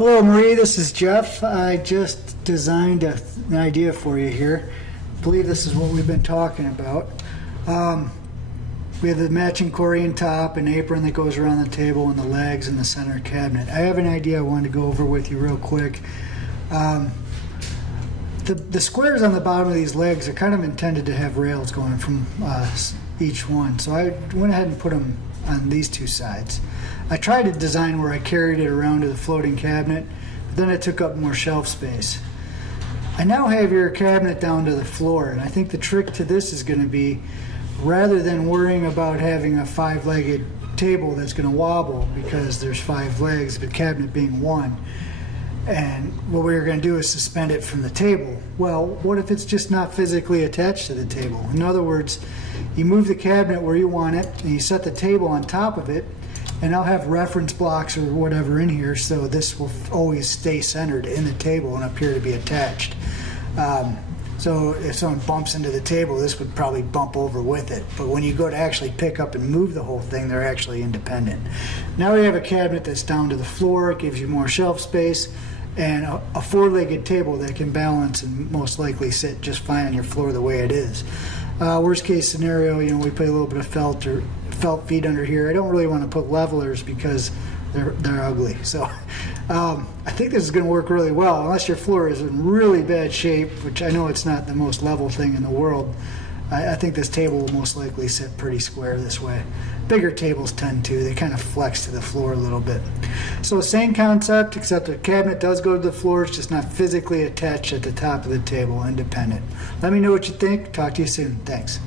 Hello, Marie. This is Jeff. I just designed an idea for you here. I believe this is what we've been talking about. We have the matching Korean top and apron that goes around the table and the legs and the center cabinet. I have an idea I wanted to go over with you real quick. The squares on the bottom of these legs are kind of intended to have rails going from each one. So I went ahead and put them on these two sides. I tried to design where I carried it around to the floating cabinet, but then it took up more shelf space. I now have your cabinet down to the floor, and I think the trick to this is going to be, rather than worrying about having a five-legged table that's going to wobble because there's 5 legs, the cabinet being one, and what we're going to do is suspend it from the table. Well, what if it's just not physically attached to the table? In other words, you move the cabinet where you want it, and you set the table on top of it, and I'll have reference blocks or whatever in here so this will always stay centered in the table and appear to be attached. So if someone bumps into the table, this would probably bump over with it. But when you go to actually pick up and move the whole thing, they're actually independent. Now we have a cabinet that's down to the floor. It gives you more shelf space, and a 4-legged table that can balance and most likely sit just fine on your floor the way it is. Worst case scenario, we put a little bit of felt feet under here. I don't really want to put levelers because they're ugly. So I think this is going to work really well, unless your floor is in really bad shape, which I know it's not the most level thing in the world. I think this table will most likely sit pretty square this way. Bigger tables tend to. They kind of flex to the floor a little bit. So same concept, except the cabinet does go to the floor. It's just not physically attached at the top of the table, independent. Let me know what you think. Talk to you soon. Thanks.